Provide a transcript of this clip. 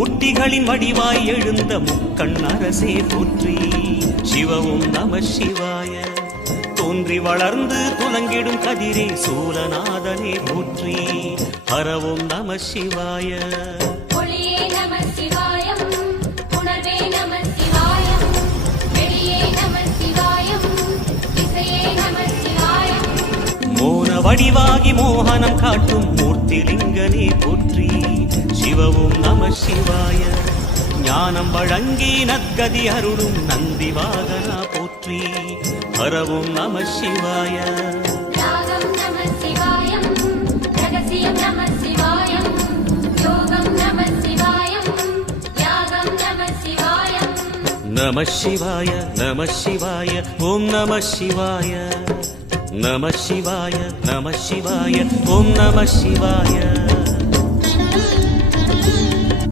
மும்மூர்த்திகளின் வடிவாய் எழுந்த முக்கண் அரசே போற்றி. சிவவும் நம சிவாய. தோன்றி வளர்ந்து துலங்கிடும் கதிரே சூலநாதனே போற்றி. ஹரவும் நம சிவாய. மோன வடிவாகி மோகனம் காட்டும் மூர்த்திலிங்கனே போற்றி. சிவவும் நம சிவாய. ஞானம் வழங்கி நற்கதி அருளும் நந்தி வாகனா போற்றி. ஹரவும் நம சிவாய. நம சிவாய நம சிவாய ஓம் நம சிவாய. நம சிவாய நம சிவாய ஓம் நம சிவாய.